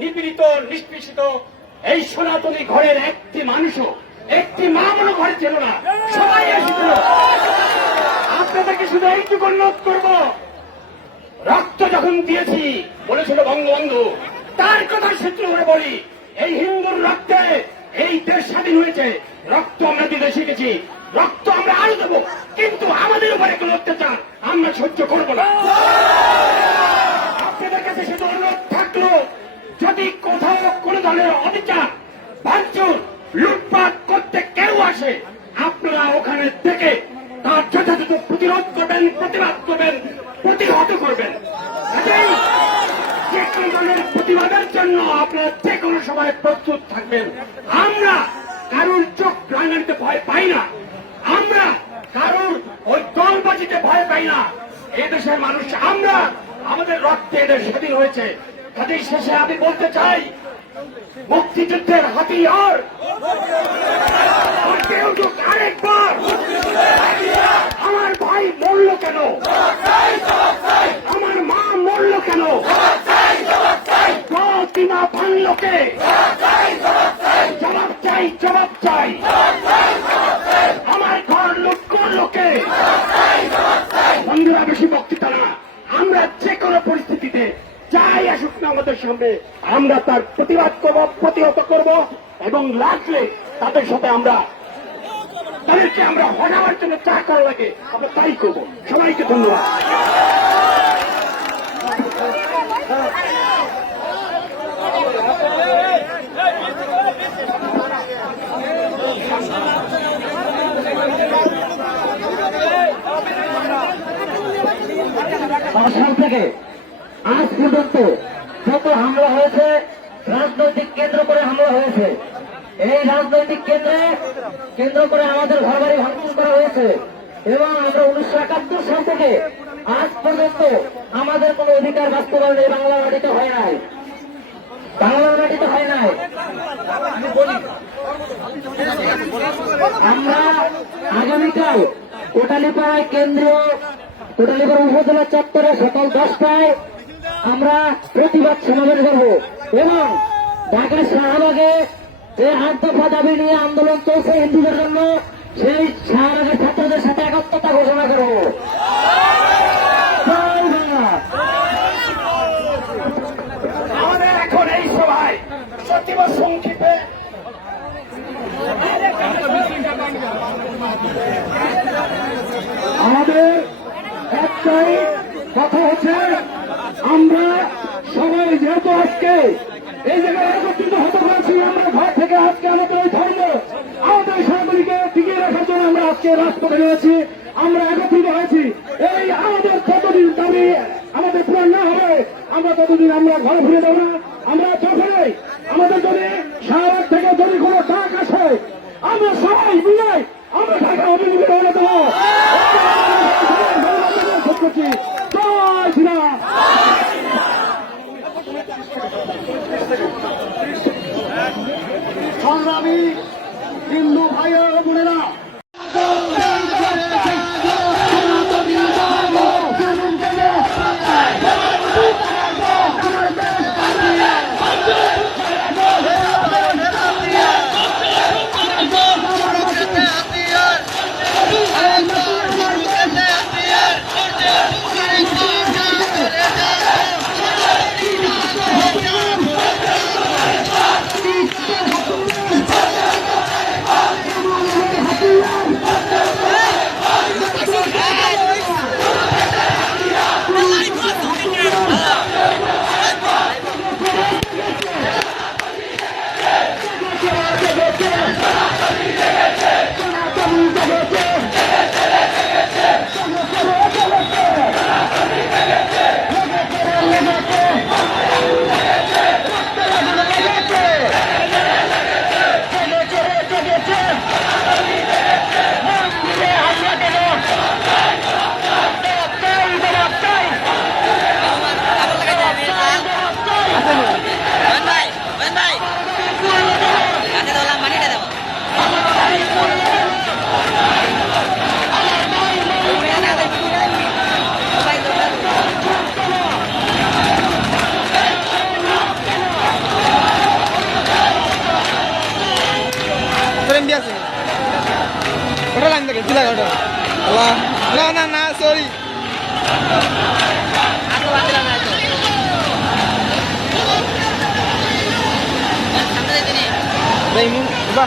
নিপীড়িত নিষ্পেষিত এই সনাতনী ঘরের একটি মানুষও, একটি মা মনে ঘরে ছিল না, সবাই এসেছিল। আপনাদেরকে শুধু এইটুকু অনুরোধ করব, রক্ত যখন দিয়েছি বলেছিল বঙ্গবন্ধু, তার কথা সূত্র করে বলি, এই হিন্দুর রক্তে এই দেশ স্বাধীন হয়েছে। রক্ত আমরা দিতে শিখেছি, রক্ত আমরা আরো দেবো, কিন্তু আমাদের উপরে কোনো অত্যাচার আমরা সহ্য করব না। আপনাদের কাছে শুধু অনুরোধ থাকলো, যদি কোথাও কোন ধরনের অবিচার, ভাঙচুর, লুটপাট করতে কেউ আসে, আপনারা ওখানে থেকে তার যথাযথ প্রতিরোধ করবেন, প্রতিবাদ করবেন, প্রতিহত করবেন। যে কোনো ধরনের প্রতিবাদের জন্য আপনারা যে কোনো সময় প্রস্তুত থাকবেন। আমরা কারোর চোখ রাঙানিতে ভয় পাই না, আমরা কারোর ওই দলবাজিতে ভয় পাই না। এদেশের মানুষ আমরা, আমাদের রক্তে এদের স্বাধীন হয়েছে। কাজেই শেষে আমি বলতে চাই, মুক্তিযুদ্ধের হাতিয়ার আরেকবার, আমার ভাই মরল কেন, আমার মা মরল কেন, প্রতিমা ভাঙলকে জবাব চাই, জবাব চাই, আমার ঘর লুট করলোকে। বন্ধুরা, বেশি বক্তৃতা না, আমরা যে কোনো পরিস্থিতিতে যাই আসুক না আমাদের সামনে, আমরা তার প্রতিবাদ করব, প্রতিহত করব, এবং লাগলে তাদের সাথে তাদেরকে আমরা হটাবার জন্য চা করা লাগে আমরা তাই করব। সবাইকে ধন্যবাদ। সাল থেকে আজ পর্যন্ত যত হামলা হয়েছে, রাজনৈতিক কেন্দ্র করে হামলা হয়েছে। এই রাজনৈতিক কেন্দ্র করে আমাদের ঘরবাড়ি ভাঙচুর করা হয়েছে, এবং আমরা 1971 সাল থেকে আজ পর্যন্ত আমাদের কোন অধিকার বাস্তবায়ন এই বাংলা মাটিতে হয় নাই, বাংলার মাটিতে হয় নাই। আমরা আগামীকাল কোটালীপাড়ায় কোটালীপাড়া উপজেলা চত্বরে সকাল 10টায় আমরা প্রতিবাদ সমাবেশ করব, এবং ঢাকার শাহবাগে যে 8 দফা দাবি নিয়ে আন্দোলন চলছে হিন্দুদের জন্য, সেই শাহবাগের ছাত্রদের সাথে একাত্মতা ঘোষণা করব। আমাদের এখন এই সভায় সচিব সংক্ষেপে আমাদের একটাই কথা হচ্ছে, আমরা সবাই যেহেতু আজকে এই জায়গায় একত্রিত হতে পারছি, আমরা ঘর থেকে আজকে আমাদের এই ধর্ম, আমাদের সনাতনীকে টিকিয়ে রাখার জন্য আমরা আজকে রাজপথে রয়েছি, আমরা একত্রিত হয়েছি। এই আমাদের যতদিন দাবি আমাদের পূরণ না হবে, আমরা ততদিন আমরা ঘরে ফিরে দেবো না। আমরা যখনই আমাদের যদি শাহবাগ থেকে যদি কোনো ডাক আসে, আমরা সবাই মিলে আমরা ঢাকা অভিমুখে রওনা দেবো। জয় শ্রীরাম। সংগ্রামী হিন্দু ভাই ও বোনেরা, ওটা লাইন দেখে কি লাগে ওটা আল্লাহ না না না সরি Đây muốn ba